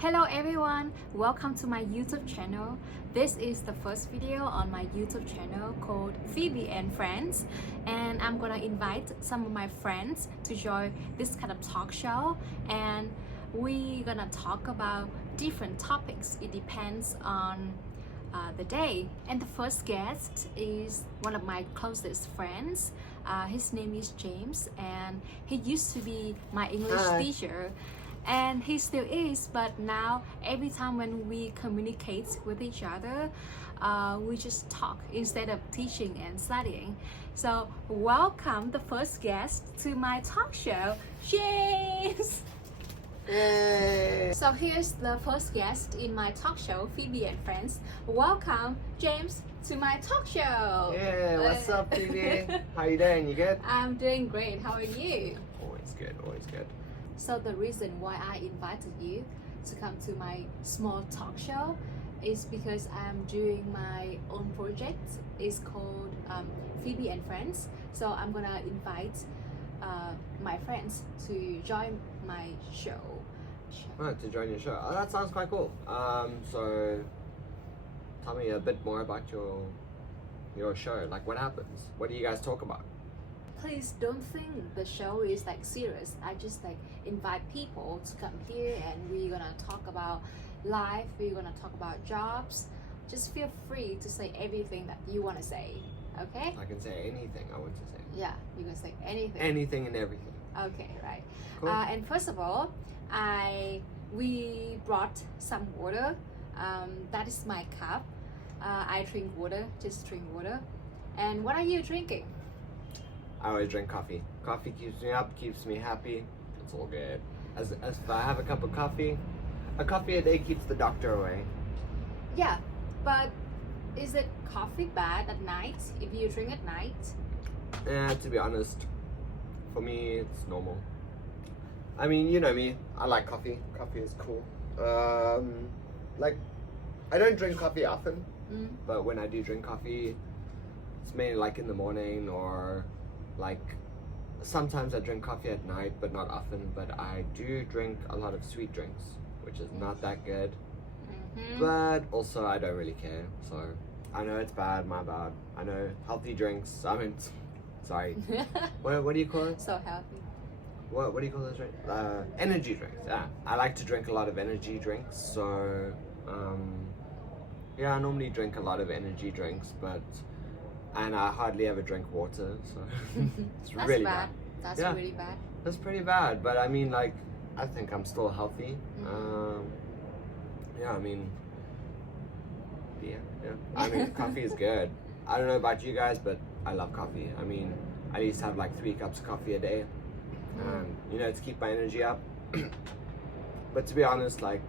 Hello everyone, welcome to my YouTube channel. This is the first video on my YouTube channel called Phoebe and Friends, and I'm gonna invite some of my friends to join this kind of talk show, and we're gonna talk about different topics. It depends on the day. And the first guest is one of my closest friends. His name is James, and he used to be my English teacher. And he still is, but now every time when we communicate with each other, we just talk instead of teaching and studying. So welcome the first guest to my talk show, James! Yay! So here's the first guest in my talk show, Phoebe and Friends. Welcome, James, to my talk show! Yeah, what's up, Phoebe? How you doing? You good? I'm doing great, how are you? Always good, always good. So the reason why I invited you to come to my small talk show is because I'm doing my own project. It's called Phoebe and Friends. So I'm gonna invite my friends to join my show. Oh, to join your show. Oh, that sounds quite cool. So tell me a bit more about your show. Like, what happens? What do you guys talk about? Please don't think the show is like serious. I just like invite people to come here and we're gonna talk about life, we're gonna talk about jobs. Just feel free to say everything that you want to say, okay? I can say anything I want to say. Yeah, you can say anything. Anything and everything. Okay, right. Cool. And first of all, we brought some water. That is my cup. I drink water, just drink water. And what are you drinking? I always drink coffee. Coffee keeps me up, keeps me happy. It's all good. As if I have a cup of coffee, a coffee a day keeps the doctor away. Yeah, but is it coffee bad at night if you drink at night? To be honest, for me it's normal. I mean, you know me, I like coffee. Coffee is cool. Like, I don't drink coffee often, but when I do drink coffee, it's mainly like in the morning, or like sometimes I drink coffee at night, but not often. But I do drink a lot of sweet drinks, which is not that good. But also I don't really care. So I know it's bad, my bad. I know healthy drinks. I mean, sorry. What do you call it? So healthy. What do you call those drinks? Energy drinks. Yeah, I like to drink a lot of energy drinks. So yeah, I normally drink a lot of energy drinks, and I hardly ever drink water, so it's That's really bad. bad. That's Yeah. really bad. That's pretty bad, but I mean, like, I think I'm still healthy. Yeah, I mean, yeah. I mean, coffee is good. I don't know about you guys, but I love coffee. I mean, I used to have like 3 cups of coffee a day, you know, to keep my energy up. But to be honest, like,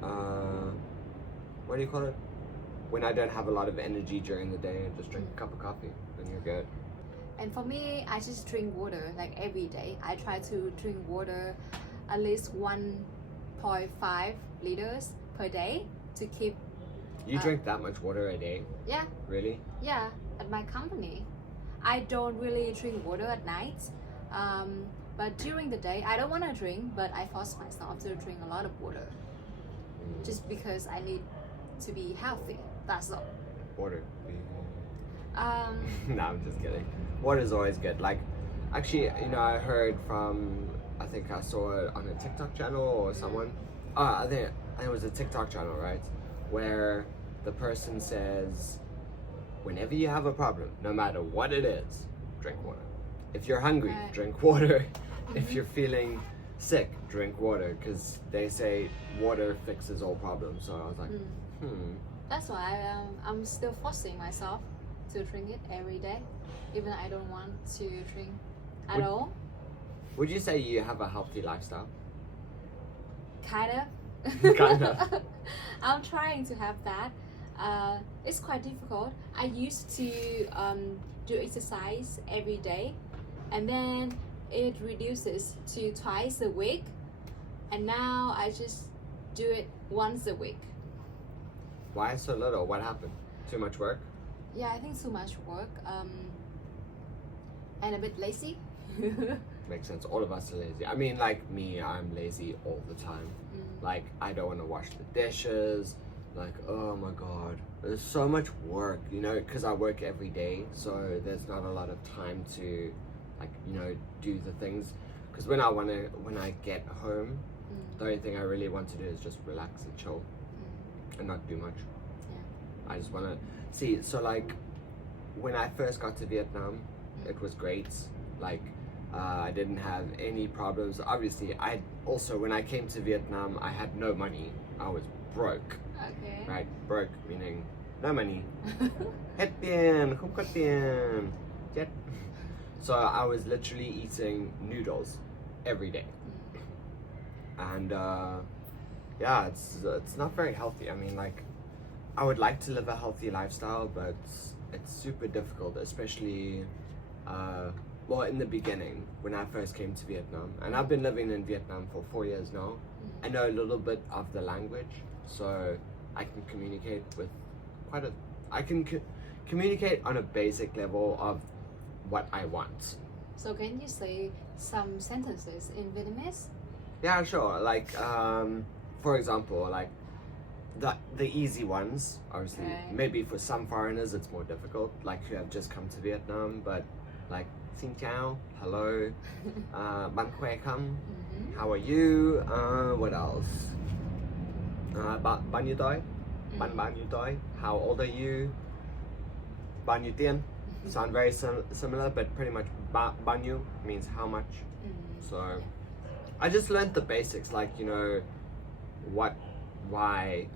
what do you call it? When I don't have a lot of energy during the day, I just drink a cup of coffee and you're good. And for me, I just drink water like every day. I try to drink water at least 1.5 liters per day to keep. You drink that much water a day? Yeah. Really? Yeah, at my company. I don't really drink water at night. But during the day, I don't want to drink, but I force myself to drink a lot of water. Just because I need to be healthy. That's all. Water. Um, No, I'm just kidding. Water is always good. Like, actually, you know, I heard from, I think I saw it on a TikTok channel or someone. I think it was a TikTok channel, right? Where the person says, whenever you have a problem, no matter what it is, drink water. If you're hungry, Right. drink water. If you're feeling sick, drink water, because they say water fixes all problems. So I was like, That's why I'm still forcing myself to drink it every day, even I don't want to drink at all. Would you say you have a healthy lifestyle? Kind of. Kind of. I'm trying to have that. It's quite difficult. I used to do exercise every day, and then it reduces to twice a week, and now I just do it once a week. Why so little? What happened? Too much work? Yeah, I think too much work, and a bit lazy. makes sense. All of us are lazy. I mean, like me, I'm lazy all the time. Like, I don't want to wash the dishes. Like, oh my god, there's so much work, you know, because I work every day, so there's not a lot of time to, like, you know, do the things. Because when I get home, the only thing I really want to do is just relax and chill and not do much. Yeah. I just want to see. So like, when I first got to Vietnam, it was great. Like, I didn't have any problems. Obviously, when I came to Vietnam, I had no money. I was broke. Okay. Right, broke meaning no money. Hết tiền, không có tiền. Chết. So I was literally eating noodles every day. And yeah, it's not very healthy. I mean, like, I would like to live a healthy lifestyle, but it's super difficult, especially well, in the beginning when I first came to Vietnam. And I've been living in Vietnam for 4 years now. I know a little bit of the language, so I can communicate with communicate on a basic level of what I want. So can you say some sentences in Vietnamese? Yeah, sure. Like, for example, like the easy ones, obviously. Right. Maybe for some foreigners it's more difficult, like who have just come to Vietnam, but like, xin chào, hello, bạn khỏe không? How are you? What else? Bao nhiêu tuổi? Bạn bao nhiêu tuổi? How old are you? Bao nhiêu tiền? Sound very similar, but pretty much bao nhiêu means how much. So I just learned the basics, like, you know, what, why,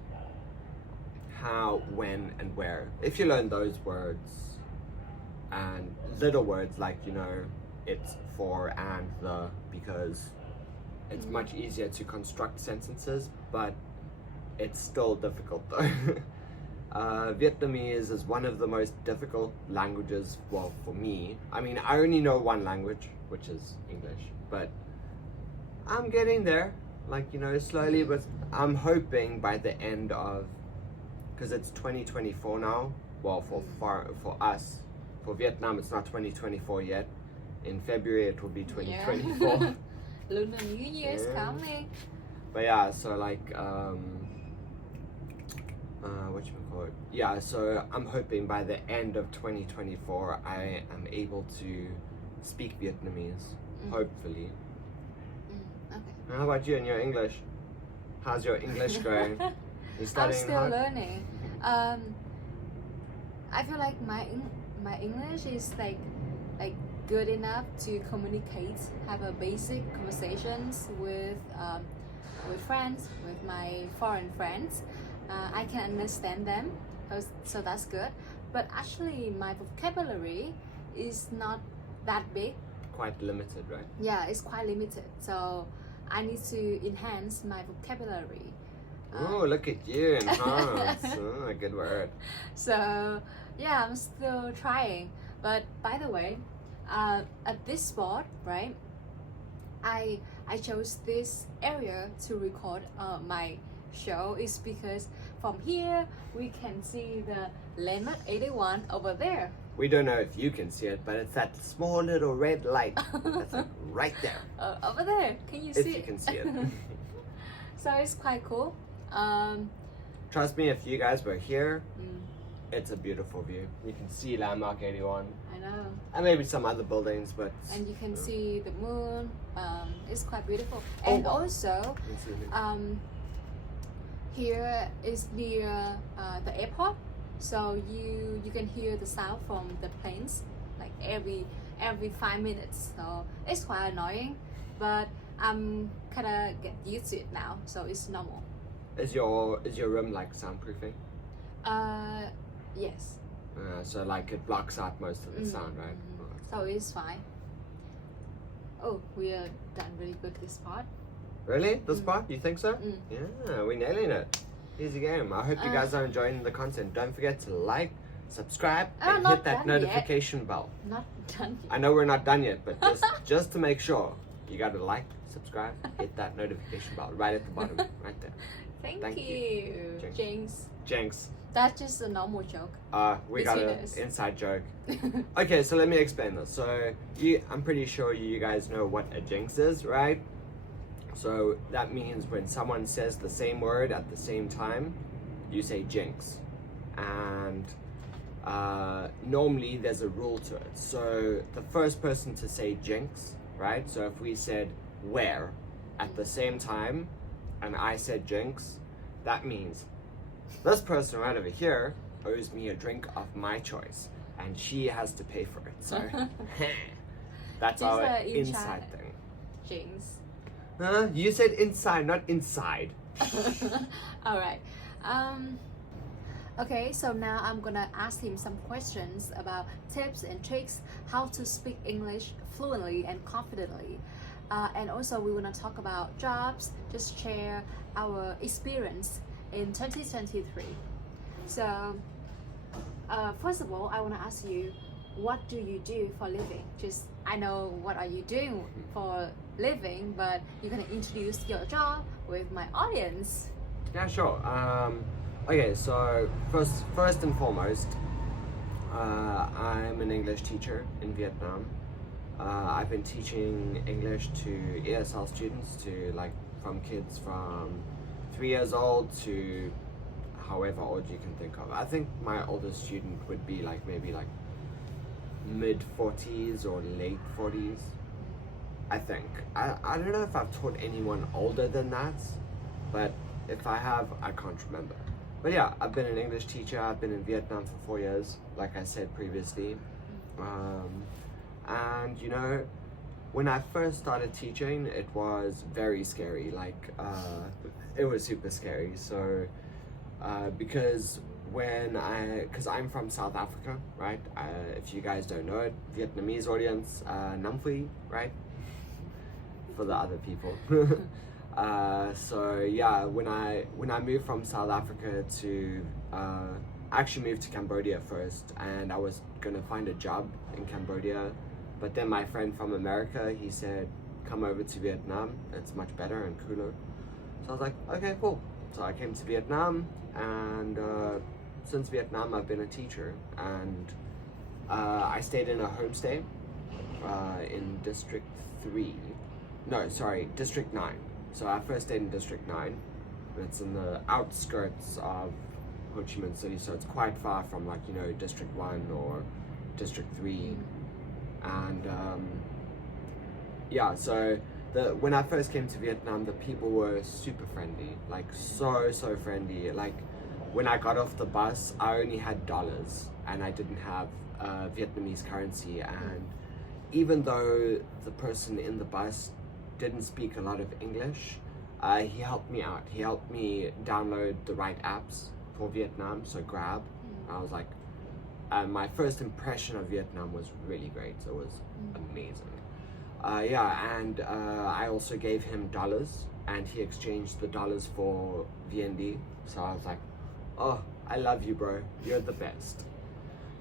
how, when, and where. If you learn those words and little words like, you know, it's for and the, because it's much easier to construct sentences, but it's still difficult though. Vietnamese is one of the most difficult languages, well, for me. I mean, I only know one language, which is English, but I'm getting there, like, you know, slowly, but I'm hoping by the end of, because it's 2024 now, well, for us, for Vietnam, it's not 2024 yet. In February, it will be 2024. Lunar New Year is coming. But yeah, so like, whatchamacallit? Yeah, so I'm hoping by the end of 2024, I am able to speak Vietnamese, hopefully. Okay. How about you and your English? How's your English going? You studying I'm still hard? learning. I feel like my English is like good enough to communicate, have a basic conversations with friends, with my foreign friends. I can understand them, so that's good. But actually, my vocabulary is not that big. Quite limited, right? Yeah, it's quite limited. So I need to enhance my vocabulary. Oh, look at you, enhance. Oh, good word. So yeah, I'm still trying. But by the way, at this spot, right, I chose this area to record my show is because from here we can see the landmark 81 over there. We don't know if you can see it, but it's that small little red light that's like right there. Over there, can you see it? If you can see it. So it's quite cool. Trust me, if you guys were here, it's a beautiful view. You can see landmark 81. I know. And maybe some other buildings, but... And you can see the moon. It's quite beautiful. And also, here is near the airport. So you can hear the sound from the planes like every 5 minutes. So it's quite annoying, but I'm kind of get used to it now. So it's normal. Is your room like soundproofing? Yes. So like it blocks out most of the sound, right? So it's fine. Oh, we are done really good this part. Really? This part? You think so? Yeah, we're nailing it. Easy game. I hope you guys are enjoying the content. Don't forget to like, subscribe, and hit that notification bell. Not done yet. I know we're not done yet, but just to make sure, you gotta like, subscribe, hit that notification bell right at the bottom, right there. Thank you. Jinx. That's just a normal joke. We got an inside joke. Okay, so let me explain this. So I'm pretty sure you guys know what a jinx is, right? So that means when someone says the same word at the same time, you say jinx. And normally there's a rule to it. So the first person to say jinx, right? So if we said where at the same time and I said jinx, that means this person right over here owes me a drink of my choice and she has to pay for it. So that's our inside thing. Jinx. You said inside, not inside. Alright. Okay, so now I'm gonna ask him some questions about tips and tricks how to speak English fluently and confidently. And also we wanna talk about jobs, just share our experience in 2023. So first of all, I want to ask you, what do you do for living? Just, I know what are you doing for living, but you're going to introduce your job with my audience. Yeah, sure. Okay, so first and foremost, I'm an English teacher in Vietnam. I've been teaching English to ESL students, to from kids from 3 years old to however old you can think of. I think my oldest student would be maybe mid 40s or late 40s. I think. I don't know if I've taught anyone older than that, but if I have, I can't remember. But yeah, I've been an English teacher. I've been in Vietnam for 4 years, like I said previously. And you know, when I first started teaching, it was very scary. It was super scary. So, because I'm from South Africa, right? If you guys don't know it, Vietnamese audience, Nam Phi, right? For the other people. So yeah, when I moved from South Africa to, I actually moved to Cambodia first, and I was gonna find a job in Cambodia. But then my friend from America, he said, come over to Vietnam, it's much better and cooler. So I was like, okay, cool. So I came to Vietnam, and since Vietnam, I've been a teacher. And I stayed in a homestay in District 9. So I first stayed in District 9. It's in the outskirts of Ho Chi Minh City, so it's quite far from District 1 or District 3. And yeah, so when I first came to Vietnam, the people were super friendly, so friendly. When I got off the bus, I only had dollars and I didn't have Vietnamese currency. And even though the person in the bus didn't speak a lot of English, he helped me out. He helped me download the right apps for Vietnam, so Grab. I was like, my first impression of Vietnam was really great. It was amazing. Yeah, and I also gave him dollars, and he exchanged the dollars for VND. So I was like, oh, I love you, bro. You're the best.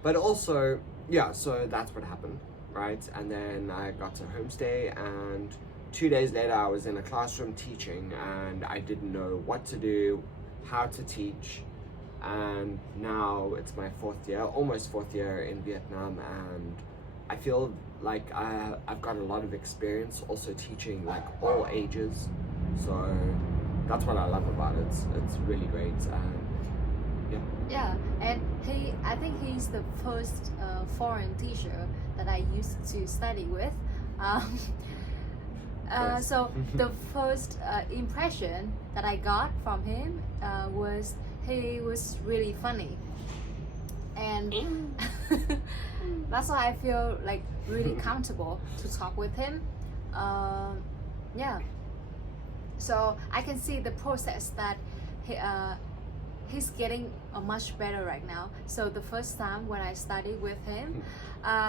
But also, yeah, so that's what happened, right? And then I got to homestay, and 2 days later, I was in a classroom teaching, and I didn't know what to do, how to teach. And now it's my almost fourth year in Vietnam, and I feel like I've got a lot of experience also teaching all ages. So that's what I love about it. It's really great. And yeah, and I think he's the first foreign teacher that I used to study with. So the first impression that I got from him was he was really funny, and that's why I feel really comfortable to talk with him. Yeah, so I can see the process that he's getting much better right now. So the first time when I studied with him,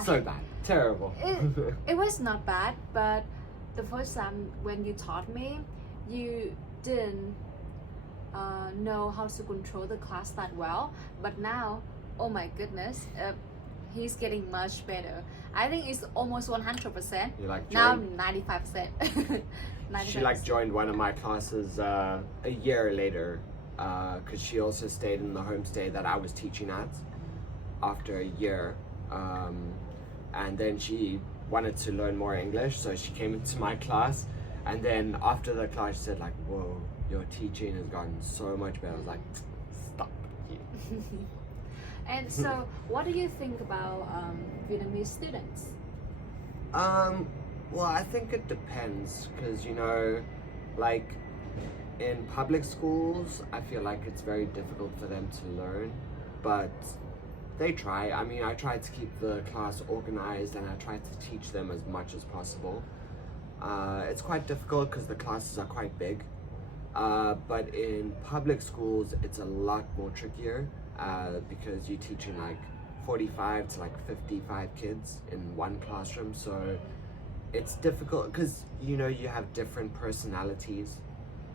so bad, terrible. It was not bad, but the first time when you taught me, you didn't know how to control the class that well. But now, oh my goodness, he's getting much better. I think it's almost 100%. Now 95%. She joined one of my classes a year later. because she also stayed in the homestay that I was teaching at after a year. And then she wanted to learn more English, so she came into my class. And then after the class, she said like, "Whoa, your teaching has gotten so much better." I was like, "Stop." And so, what do you think about Vietnamese students? Well, I think it depends, because you know, like in public schools, I feel like it's very difficult for them to learn, but they try. I mean, I try to keep the class organized and I try to teach them as much as possible. It's quite difficult because the classes are quite big, but in public schools, it's a lot more trickier because you're teaching like 45 to like 55 kids in one classroom, so it's difficult because you know you have different personalities.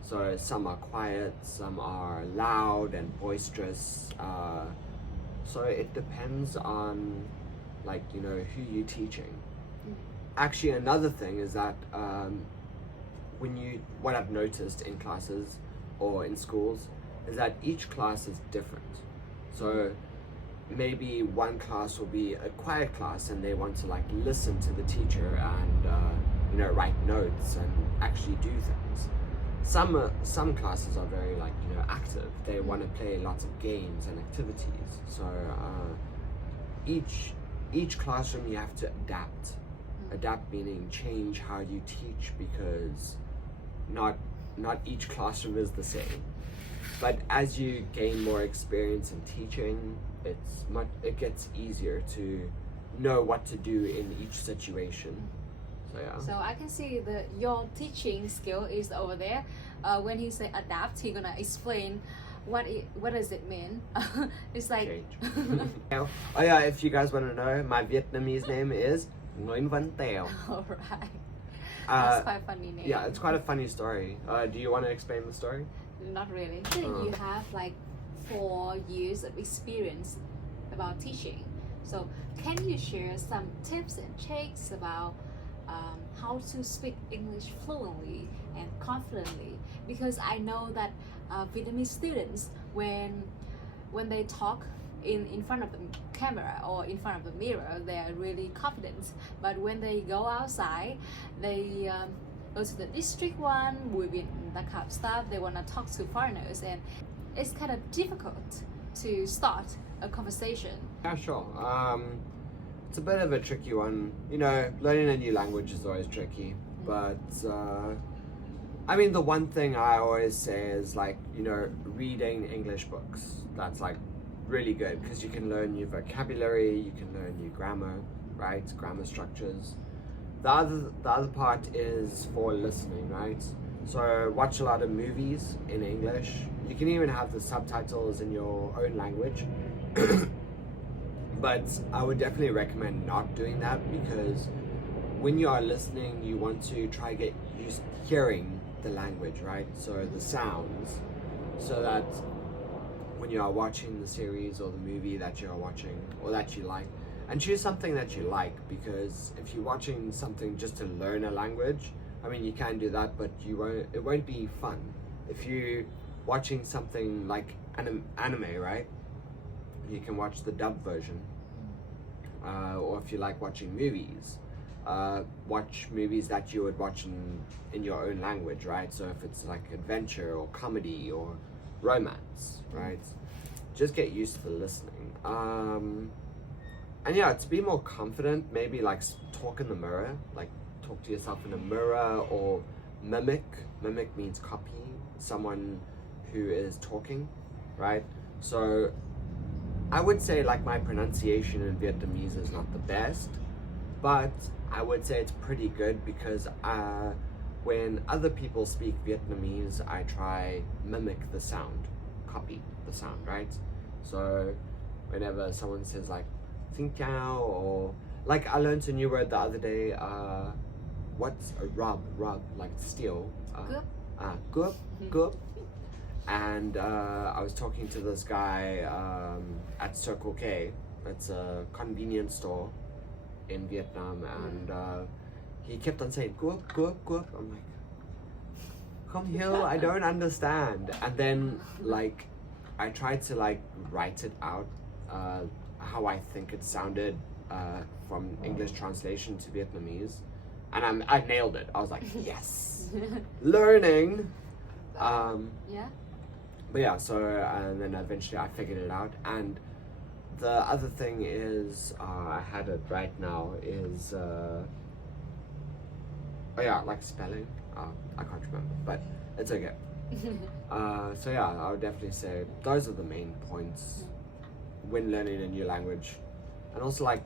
So some are quiet, some are loud and boisterous. So it depends on like, you know, who you're teaching. Actually, another thing is that what I've noticed in classes or in schools is that each class is different. So maybe one class will be a quiet class and they want to like listen to the teacher and you know, write notes and actually do things. Some classes are very like, you know, active. They want to play lots of games and activities. So each classroom you have to adapt. Adapt meaning change how you teach, because not each classroom is the same. But as you gain more experience in teaching, it gets easier to know what to do in each situation. So yeah. So I can see that your teaching skill is over there. When he say adapt, he's gonna explain what does it mean. It's like change. Oh yeah, if you guys want to know, my Vietnamese name is Nguyen Văn Tèo. Alright. That's quite a funny name. Yeah, it's quite a funny story. Do you want to explain the story? Not really. You have like 4 years of experience about teaching. So can you share some tips and tricks about how to speak English fluently and confidently? Because I know that Vietnamese students, when they talk in front of the camera or in front of the mirror, they are really confident. But when they go outside, they go to the district one, within that kind of stuff, they want to talk to foreigners, and it's kind of difficult to start a conversation. Yeah, sure. It's a bit of a tricky one. You know, learning a new language is always tricky, but I mean, the one thing I always say is like, you know, reading English books. That's like really good because you can learn new vocabulary, you can learn new grammar, right? Grammar structures. The other part is for listening, right? So watch a lot of movies in English. You can even have the subtitles in your own language. But I would definitely recommend not doing that, because when you are listening, you want to try to get used to hearing the language, right? So the sounds, so that when you are watching the series or the movie that you are watching or that you like, and choose something that you like, because if you're watching something just to learn a language, I mean, you can do that, but it won't be fun. If you're watching something like anime, right? You can watch the dubbed version. Or if you like watching movies, watch movies that you would watch in your own language, right? So if it's like adventure or comedy or romance, right? Just get used to the listening. And yeah, to be more confident, maybe like talk in the mirror, like talk to yourself in a mirror, or mimic. Mimic means copy someone who is talking, right? So I would say like my pronunciation in Vietnamese is not the best, but I would say it's pretty good, because when other people speak Vietnamese, I try mimic the sound, copy the sound, right? So whenever someone says like "Xin chào," or like I learned a new word the other day, what's a rub, like steal, cướp. And I was talking to this guy at Circle K. It's a convenience store in Vietnam, and he kept on saying "cướp." I'm like, come here, I don't understand. And then like I tried to like write it out how I think it sounded from English translation to Vietnamese, and I nailed it. I was like, yes, learning. Yeah. But yeah, so and then eventually I figured it out. And the other thing is, I had it right now, is oh yeah, like spelling. I can't remember, but it's okay. So yeah, I would definitely say those are the main points when learning a new language. And also like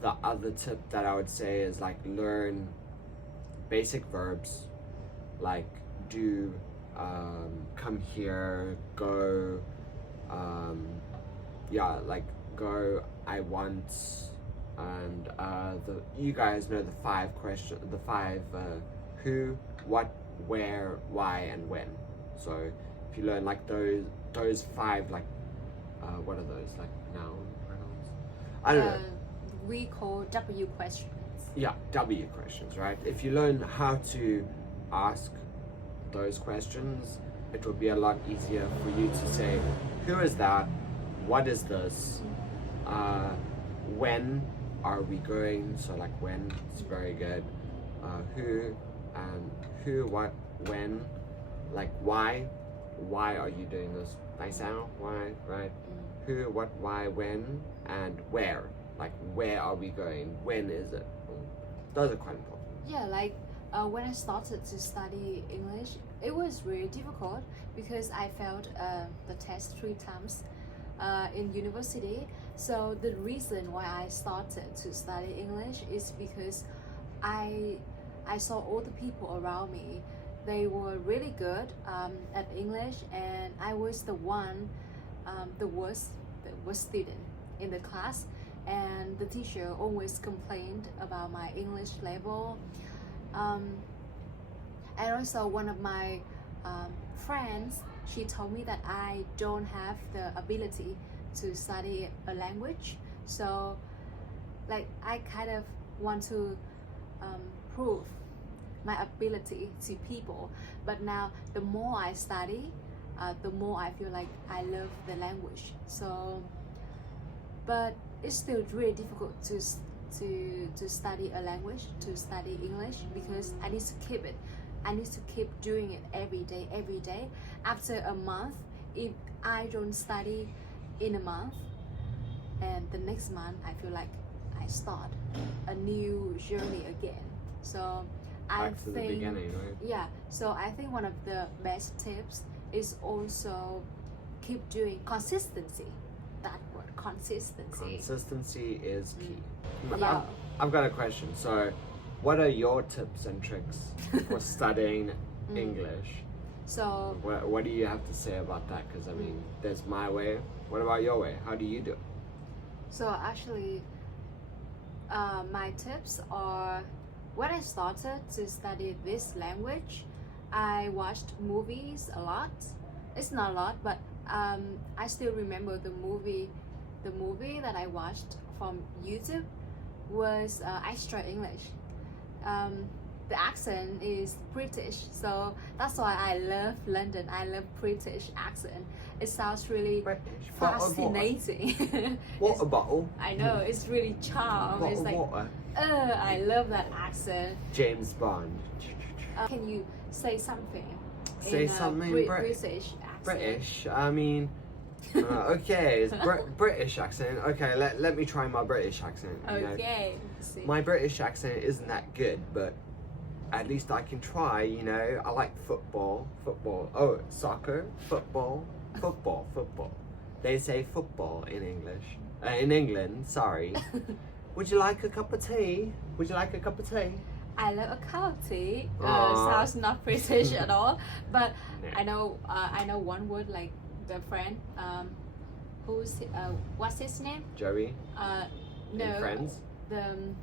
the other tip that I would say is like learn basic verbs like do, come here, go, yeah, like go, I want, and you guys know the 5 questions, the 5 who, what, where, why, and when. So if you learn like those 5, like what are those, like noun, pronouns? I don't know. We call W questions. Yeah, W questions, right? If you learn how to ask those questions, it will be a lot easier for you to say, who is that? What is this? When are we going? So like when, it's very good. Who, what, when, like why are you doing this? Why, right? Who, what, why, when, and where. Like where are we going? When is it? Those are quite important. Yeah, like when I started to study English, it was really difficult because I failed the test 3 times in university. So the reason why I started to study English is because I saw all the people around me. They were really good at English, and I was the worst student in the class. And the teacher always complained about my English level. And also one of my friends, she told me that I don't have the ability to study a language. So like I kind of want to prove my ability to people. But now the more I study, the more I feel like I love the language. So, but it's still really difficult to study a language, to study English, because I need to keep it. I need to keep doing it every day. After a month, if I don't study in a month, and the next month I feel like I start a new journey again. So I Back to think the beginning, right? Yeah, so I think one of the best tips is also keep doing consistency. That word, consistency. Consistency is key. Yeah. I've got a question. So, what are your tips and tricks for studying English? So, what do you have to say about that? Because I mean, there's my way. What about your way? How do you do it? so actually, my tips are, when I started to study this language, I watched movies a lot. It's not a lot, but I still remember the movie that I watched from YouTube was Extra English. The accent is British, so that's why I love London. I love British accent. It sounds really fascinating. Water bottle. I know, it's really charm. It's like, water. I love that accent. James Bond. Can you say something? Say something British accent. British. I mean, okay, it's British accent. Okay, let me try my British accent. Okay. My British accent isn't that good, but at least I can try. You know, I like football. Oh, soccer. Football. They say football in English. In England, sorry. Would you like a cup of tea? I love a cup of tea. Sounds not British at all, but Yeah. I know one word, like the friend. What's his name? Joey. No. In Friends. The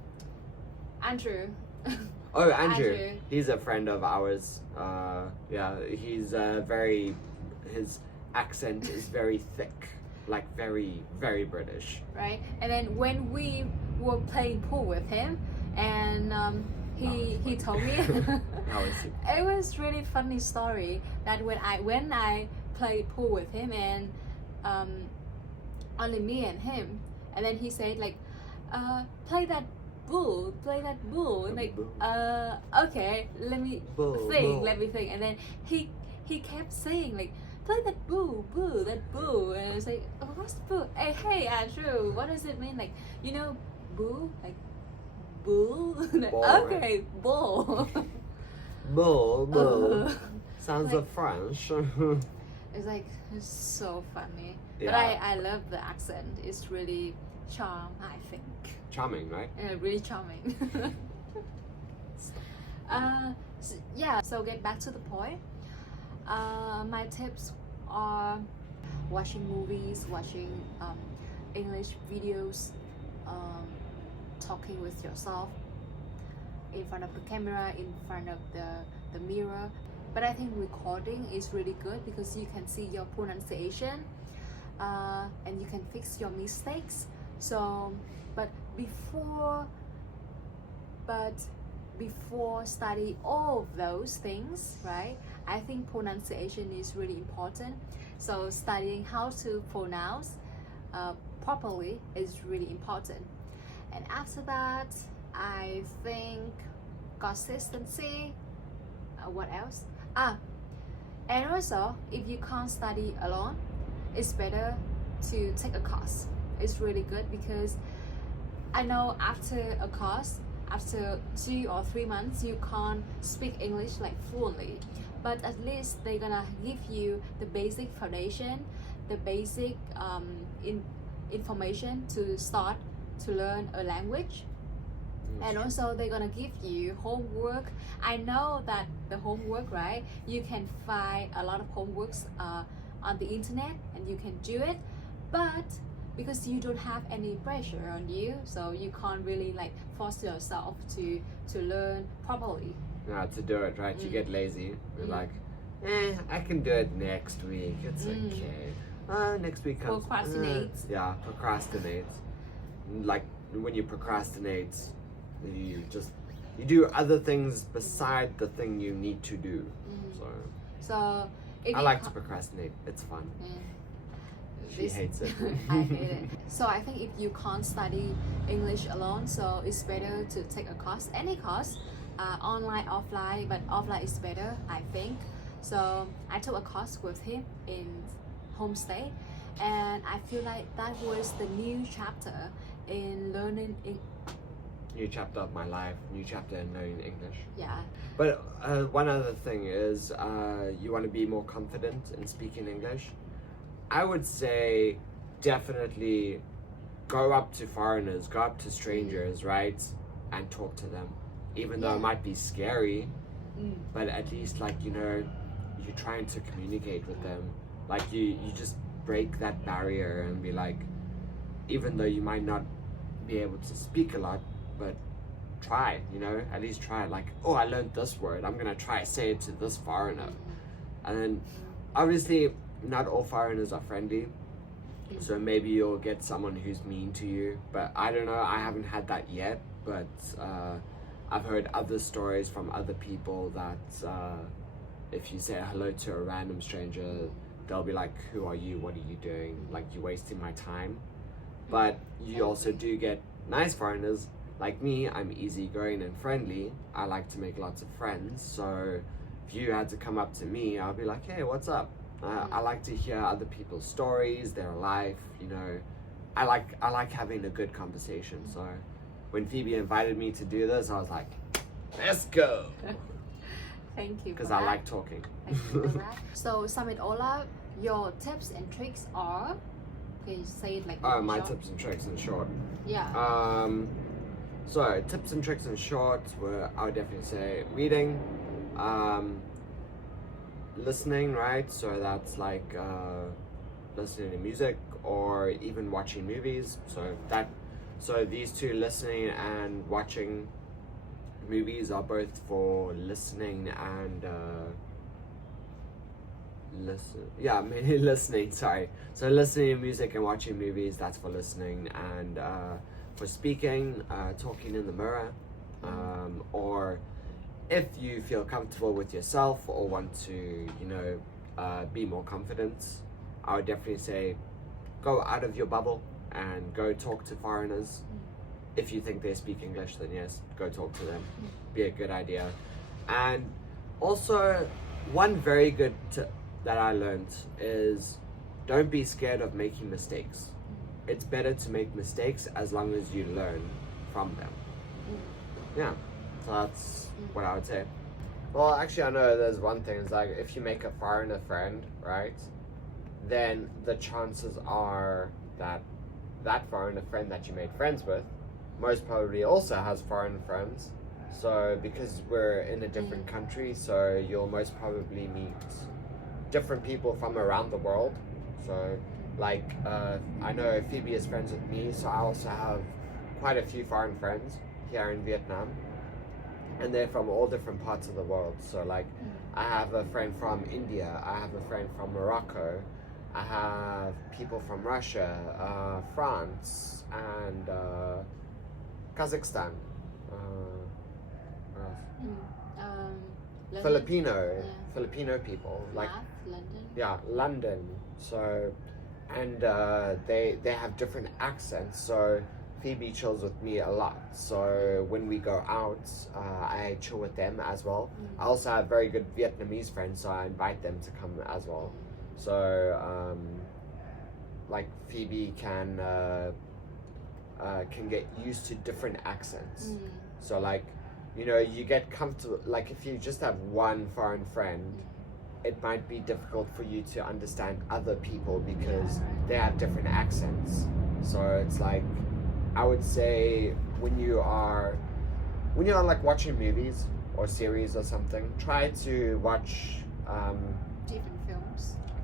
Andrew. Oh, Andrew. Andrew. He's a friend of ours. Yeah, he's his accent is very thick, like very, very British. Right, and then when we were playing pool with him, and he told me How is he? It was really funny story that when I played pool with him and only me and him, and then he said like, play that bull, and like, okay, let me think, and then he kept saying like, play that bull, and I was like, oh, what's bull? Hey Andrew, what does it mean? Like, you know, bull, like bull. Okay, bull. Bull. Sounds like French. It's so funny. Yeah. But I love the accent. It's really I think. Charming, right? Yeah, really charming. So get back to the point. My tips are watching movies, watching English videos, talking with yourself in front of the camera, in front of the mirror. But I think recording is really good because you can see your pronunciation and you can fix your mistakes. So, but before study all of those things, right? I think pronunciation is really important. So studying how to pronounce properly is really important. And after that, I think consistency. What else? And also, if you can't study alone, it's better to take a course. It's really good because I know after a course, after 2 or 3 months, you can't speak English like fluently, but at least they're gonna give you the basic foundation, the basic information to start to learn a language. And also they're gonna give you homework. I know that the homework, right, you can find a lot of homeworks on the internet and you can do it, but because you don't have any pressure on you, so you can't really like force yourself to learn properly. No, to do it, right? You get lazy. You're like, I can do it next week. It's okay. Next week comes. Procrastinate. Yeah, procrastinate. Like when you procrastinate, you do other things beside the thing you need to do. So if I like to procrastinate. It's fun. She hates it. I hate it. So I think if you can't study English alone, so it's better to take a course, any course, online, offline, but offline is better, I think. So I took a course with him in homestay, and I feel like that was the new chapter in learning New chapter of my life, new chapter in learning English. Yeah. But one other thing is, you want to be more confident in speaking English. I would say definitely go up to foreigners, go up to strangers, right? And talk to them. Even though it might be scary, but at least like, you know, you're trying to communicate with them. Like you just break that barrier and be like, even though you might not be able to speak a lot, but try, you know, at least try. Like, oh, I learned this word, I'm gonna try say it to this foreigner. And then obviously not all foreigners are friendly, so maybe you'll get someone who's mean to you, but I don't know, I haven't had that yet. But I've heard other stories from other people that if you say hello to a random stranger, they'll be like, who are you, what are you doing, like you're wasting my time. But you also do get nice foreigners. Like me, I'm easygoing and friendly. I like to make lots of friends. So if you had to come up to me, I'll be like, hey, what's up? I like to hear other people's stories, their life, you know. I like having a good conversation. So when Phoebe invited me to do this, I was like, let's go. Thank you. Because I like talking. Thank you for that. So sum it all up, your tips and tricks are, okay, say it like my short. tips and tricks in short. Yeah. So tips and tricks in short were, I would definitely say reading, listening, right? So that's like listening to music or even watching movies. So these two, listening and watching movies, are both for listening and mainly listening, sorry. So listening to music and watching movies, that's for listening. And for speaking, talking in the mirror, or if you feel comfortable with yourself or want to, you know, be more confident, I would definitely say go out of your bubble and go talk to foreigners. If you think they speak English, then yes, go talk to them. Be a good idea. And also, one very good tip that I learned is don't be scared of making mistakes. It's better to make mistakes as long as you learn from them. Yeah, so that's what I would say. Well, actually, I know there's one thing. It's like if you make a foreigner friend, right, then the chances are that that foreigner friend that you made friends with most probably also has foreign friends. So because we're in a different country, so you'll most probably meet different people from around the world. So like I know Phoebe is friends with me, so I also have quite a few foreign friends here in Vietnam, and they're from all different parts of the world. So like I have a friend from India, I have a friend from Morocco, I have people from Russia, France, and Kazakhstan. London. Filipino people, like London. yeah, London. So, and they have different accents. So Phoebe chills with me a lot. So when we go out, I chill with them as well. I also have very good Vietnamese friends, so I invite them to come as well. So like Phoebe can get used to different accents. So like, you know, you get comfortable, like if you just have one foreign friend, it might be difficult for you to understand other people because they have different accents. So it's like, I would say when you're like watching movies or series or something, try to watch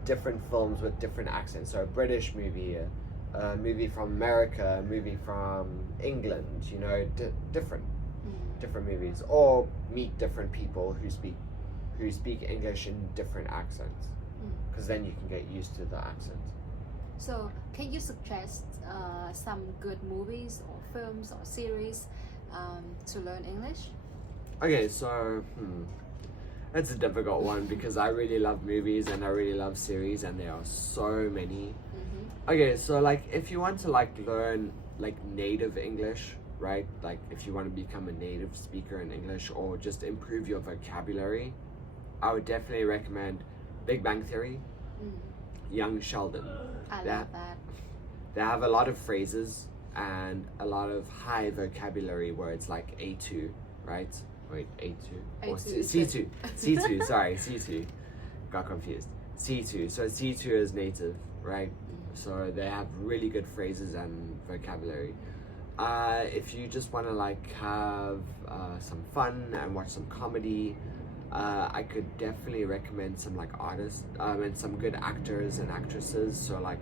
different films with different accents. So a British movie, a movie from America, a movie from England, you know, different movies, or meet different people who speak English in different accents, because then you can get used to the accent. So can you suggest some good movies or films or series to learn English? Okay, so that's a difficult one because I really love movies and I really love series, and there are so many. Okay, so like if you want to like learn like native English, right? Like if you want to become a native speaker in English or just improve your vocabulary, I would definitely recommend Big Bang Theory, Young Sheldon. I love that. They have a lot of phrases and a lot of high vocabulary words like A2, right? Wait, A2? Or C2. C2, sorry, C2. Got confused. C2. So C2 is native, right? So they have really good phrases and vocabulary. If you just want to like have some fun and watch some comedy, I could definitely recommend some like artists and some good actors and actresses. So like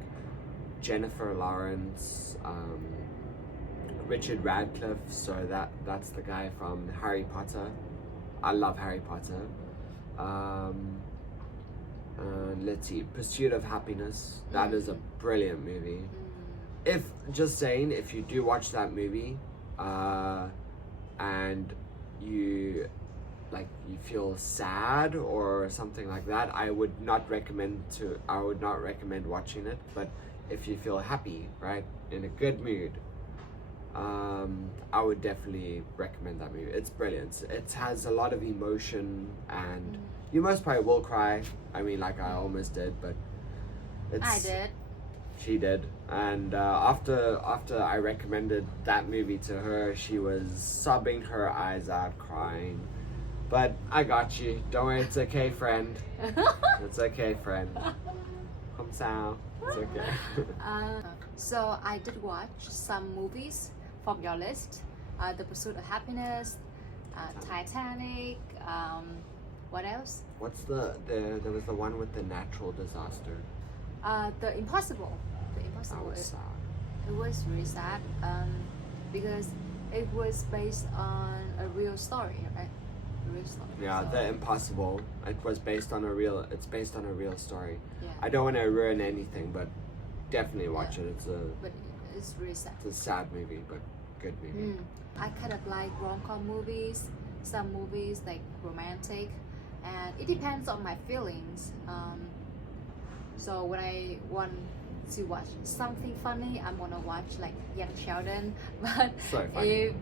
Jennifer Lawrence, Richard Radcliffe. So that's the guy from Harry Potter. I love Harry Potter. Let's see, Pursuit of Happiness. That is a brilliant movie. If you do watch that movie, and you feel sad or something like that, I would not recommend watching it. But if you feel happy, right, in a good mood, I would definitely recommend that movie. It's brilliant. It has a lot of emotion, and you most probably will cry. I mean, like I almost did, but I did. She did, and after I recommended that movie to her, she was sobbing her eyes out, crying. But I got you. Don't worry, it's okay, friend. It's okay, friend. Không sao. It's okay. So I did watch some movies from your list. The Pursuit of Happiness, Titanic. What else? What's there was the one with the natural disaster. The Impossible. That was sad. It was really sad because it was based on a real story, right? A real story. Yeah, so. The Impossible. It's based on a real story. Yeah. I don't want to ruin anything, but definitely watch it. But it's really sad. It's a sad movie, but good movie. I kind of like rom-com movies, some movies like romantic, and it depends on my feelings. So when I want to watch something funny, I'm gonna watch like Young Sheldon. But So funny.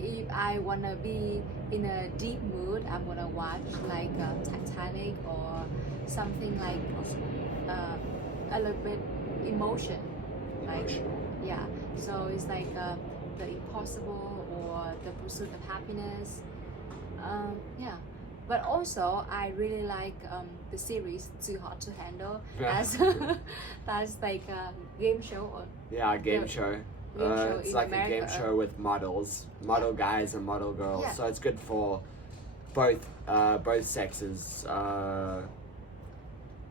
if I wanna be in a deep mood, I'm gonna watch like Titanic or something like a little bit emotion. Like yeah, so it's like the impossible or the pursuit of happiness. Yeah. But also, I really like the series Too Hot to Handle. That's like a game show. Yeah, game show. It's like America. a game show with model guys and model girls. Yeah. So it's good for both sexes,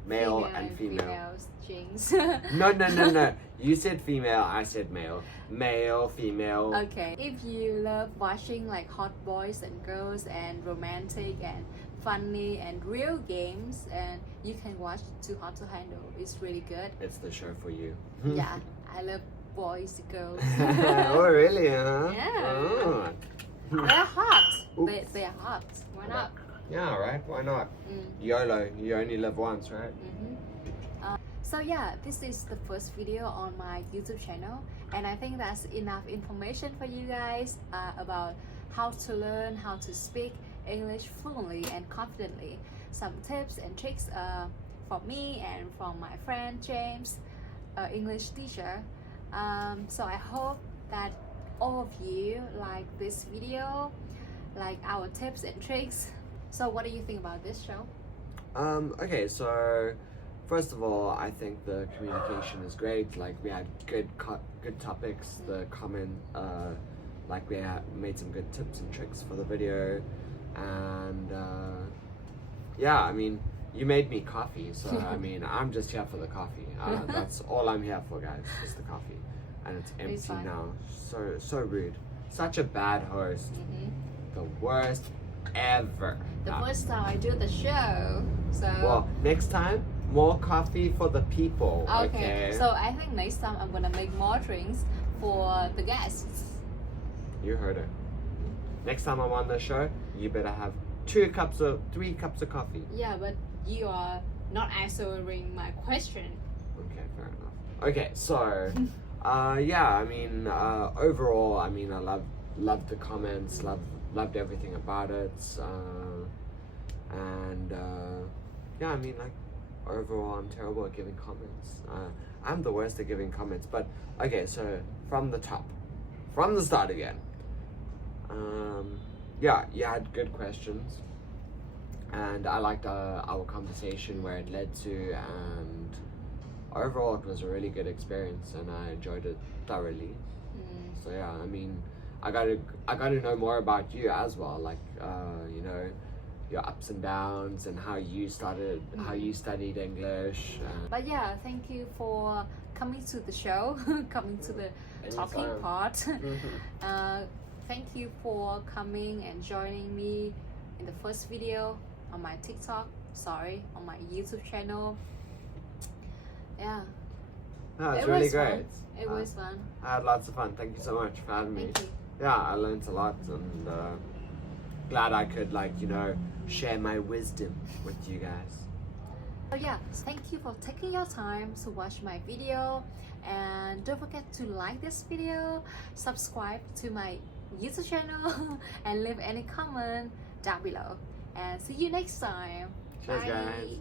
male and female. Females, Jinx. No. You said female, I said male. Male, female. Okay. If you love watching like hot boys and girls and romantic and funny and real games, and you can watch Too Hot to Handle. It's really good. It's the show for you. Yeah, I love boys, girls. Oh, really? Huh? Yeah. Oh. They're hot. Oops. They're hot. Why not? Yeah, right. Why not? YOLO. You only live once, right? So yeah, this is the first video on my YouTube channel, and I think that's enough information for you guys about how to learn how to speak English fluently and confidently. Some tips and tricks from me and from my friend James, English teacher. So I hope that all of you like this video, like our tips and tricks. So what do you think about this show? Okay, so first of all, I think the communication is great. Like we had good topics. The comment, like we made some good tips and tricks for the video, and yeah, I mean, you made me coffee, so I mean, I'm just here for the coffee. That's all I'm here for, guys. Just the coffee, and it's empty now. So rude. Such a bad host. The worst ever. The first time I do the show, so well, next time more coffee for the people. Okay. So I think next time I'm gonna make more drinks for the guests. You heard her. Next time I'm on the show, you better have 3 cups of coffee. Yeah, but you are not answering my question. Okay, fair enough. Okay, so yeah, I mean, overall, I mean, I loved the comments, loved everything about it, and yeah, I mean, like, overall, I'm terrible at giving comments. I'm the worst at giving comments. But okay, so from the start again. Yeah, you had good questions, and I liked our conversation where it led to, and overall it was a really good experience, and I enjoyed it thoroughly. So yeah, I mean, I got to know more about you as well, like you know, your ups and downs and how you studied English. But yeah, thank you for coming to the show, coming to the talking part. Thank you for coming and joining me in the first video on my TikTok, on my YouTube channel. Yeah. No, it's really great. Fun. It was fun. I had lots of fun. Thank you so much for having me. Thank you. Yeah, I learned a lot, and glad I could, like, you know, share my wisdom with you guys. So yeah, thank you for taking your time to watch my video, and don't forget to like this video, subscribe to my YouTube channel, and leave any comment down below. And see you next time. Cheers, Bye. guys.